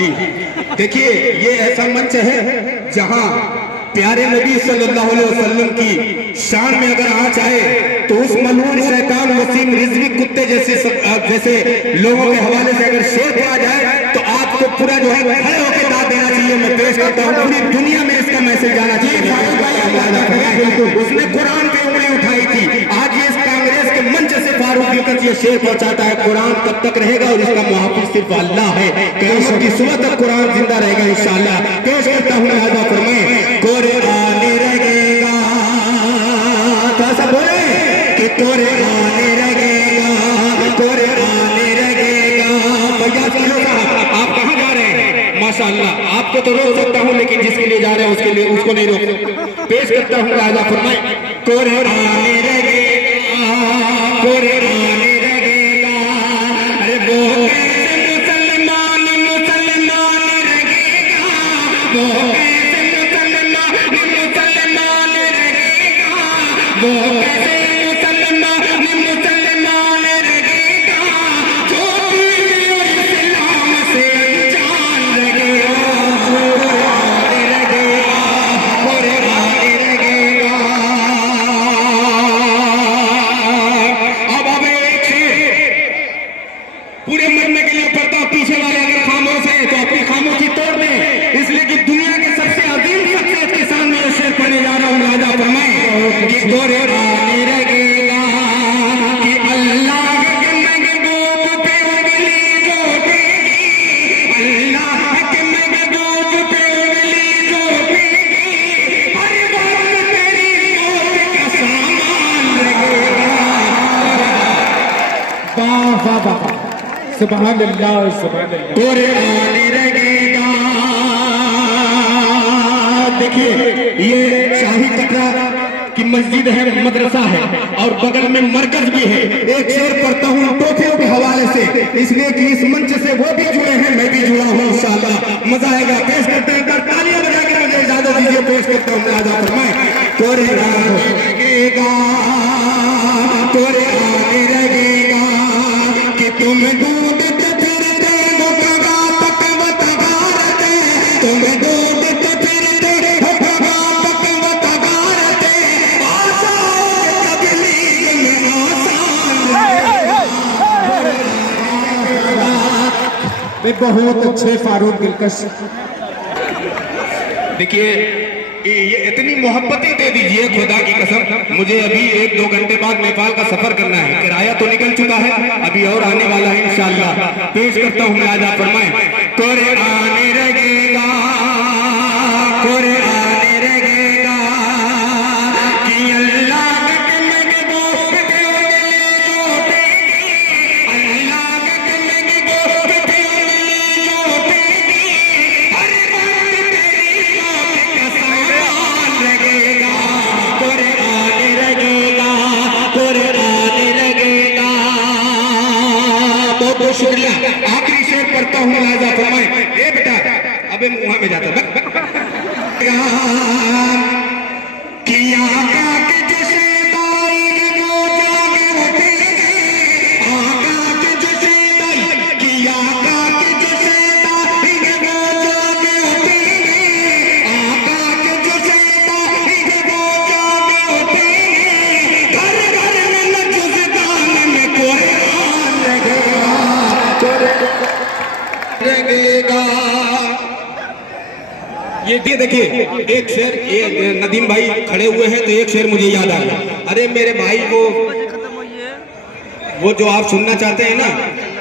जी देखिए, ये ऐसा मंच है जहां प्यारे नबी सल्लल्लाहु अलैहि वसल्लम की शान में अगर आँच आए तो उस मलून शैतान वसीम रिजवी कुत्ते जैसे लोगों के हवाले से अगर शेर पड़ा जाए तो आपको पूरा जो है खड़े होकर दाद देना चाहिए। मैं पेश करता हूँ, पूरी दुनिया में इसका मैसेज जाना चाहिए। उसने कुरान पे उंगली उठाई थी, आज ये इस कांग्रेस के मंच से फारूक दिलकश ये शेर पहुंचाता है, कुरान तब तक रहेगा और इसका मुहाफिज सिर्फ अल्लाह है। क़यामत की सुबह तक कुरान जिंदा रहेगा इंशाअल्लाह। पेश करता हूँ लिहाजा फरमाए कुरान रहेगा, तो ऐसा बोले कि कुरान रहेगा, कुरान रहेगा। भैया चलो साहब, आप कहाँ जा रहे हैं? माशाअल्लाह, आपको तो रोक सकता हूँ लेकिन जिसके लिए जा रहे हैं उसके लिए उसको नहीं रोक। पेश करता हूँ लिहाजा फरमाए कुरान रहेगा, कुरान रहेगा। अरे वो मुसलमान मुसलमान रहेगा, वो मुसलमान मुसलमान रहेगा, वो मुसलमान मुसलमान रहेगा, जो इस्लाम से अनजान रहेगा, पूरे मरने के लिए पड़ता। पीछे वाले अगर खामोश है तो अपनी खामोशी तोड़ दें, इसलिए कि दुनिया के सबसे अजीम शख्सियत के सामने ये शेर पढ़ने जा रहा हूँ। राजा फरमाए कि कुरान रहेगा, कि अल्लाह के महबूब पे उंगली जो देगी, अल्लाह के महबूब पे उंगली जो देगी, हर वक्त तेरी मौत का सामान रहेगा। वाह वाह वाह, सुभान अल्लाह, सुभान अल्लाह। कुरान रहेगा। देखिए, ये शाही कटरा की मस्जिद है, मदरसा है और बगल में मरकज भी है। एक शेर पढ़ता हूँ टोपियों के हवाले से, इसलिए कि इस मंच से वो भी जुड़े हैं, मैं भी जुड़ा हूँ। इंशाअल्लाह मजा आएगा। पेश करते हैं, तालियां बजा के मुझे इजाजत दीजिए। पेश करता हूँ राजा फरमाए कुरान रहेगा, कुरान रहेगा, कि तुम दूध के फिरते हो कगा तक वतगारते, तुम दूध के फिरते हो कगा तक वतगारते, आसान तबलीग में आसान। बहुत अच्छे फारूक दिलकश। देखिए, ये इतनी मोहब्बतें दे दीजिए, खुदा की कसम। मुझे अभी 1-2 घंटे बाद नेपाल का सफर करना है, किराया तो निकल चुका है, अभी और आने वाला है इंशाअल्लाह। पेश करता हूँ राजा फरमाए कुरान रहेगा, कुरान रहेगा, कि अल्लाह के महबूब पे उंगली जो देगी, अल्लाह के महबूब पे उंगली जो देगी, हर वक्त तेरी मौत का सामान रहेगा। कुरान रहेगा, कुरान रहेगा। बहुत बहुत शुक्रिया। आखिरी शेर पढ़ता हूँ राजा फरमाए, ए बेटा, अबे मुंह में जाता कि आका के जैसे दाई वो जागे उठेंगे, आका के जैसे दाई, कि आका के जैसे दाई वो जागे उठेंगे, आका के जैसे दाई वो जागे उठेंगे, घर घर में नजुज़दान में कुरान रहेगा, रहेगा। ये देखिए, एक शेर, ये नदीम भाई खड़े हुए हैं तो एक शेर मुझे याद आ गया। अरे मेरे भाई, वो जो आप सुनना चाहते हैं ना,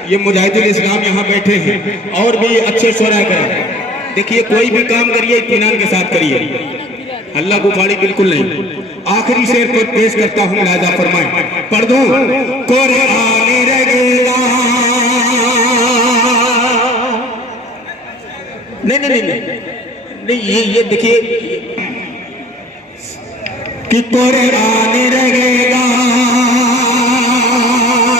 ये मुजाहिदुल इस्लाम यहाँ बैठे हैं और भी अच्छे शोरा करें। देखिए, कोई भी काम करिए इत्मीनान के साथ करिए, अल्लाह गुफाड़ी बिल्कुल नहीं। आखिरी शेर को पेश करता हूँ राजा फरमाए, पढ़ दूं कुरान रहेगा। नहीं नहीं नहीं नहीं, ये देखिए कि कुरान रहेगा।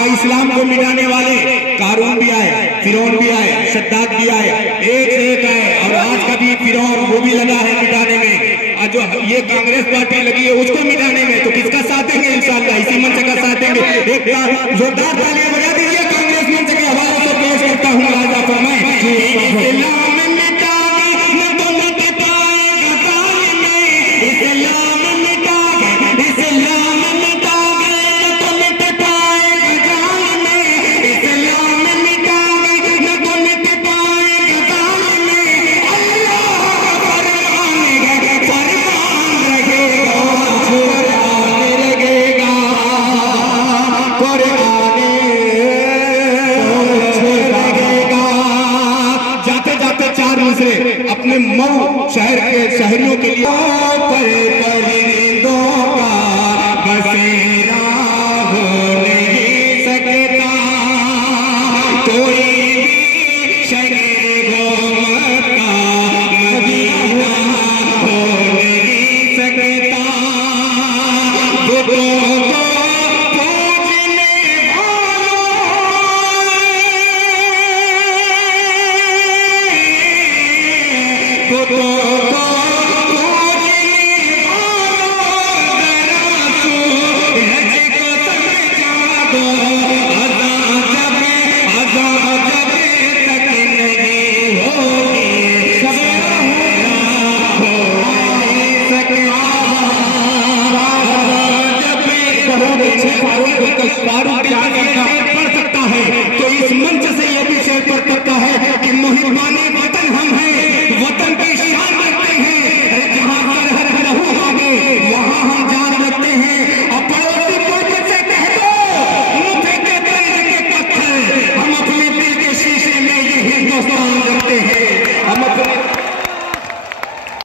इस्लाम को मिटाने वाले कारून भी आए, फिरौन भी आए, शद्दाद भी आए, एक से एक आए, और आज का भी फिरौन वो भी लगा है मिटाने में। जो ये कांग्रेस पार्टी लगी है उसको मिटाने में, तो किसका साथ देंगे? इंशाअल्लाह इसी मंच का साथ देंगे। एक जोरदार तालियां बजा दीजिए कांग्रेस मंच के हवाले से। पेश करता हूँ राजा फरमाए से अपने मऊ शहर के शहरियों के लिए परिंदों का बसेरा हो नहीं सकता, कोई भी शहर घूमता मदीना हो नहीं सकता। पढ़ सकता है तो इस मंच से यह भी शेर पढ़ सकता है कि मोहिबानी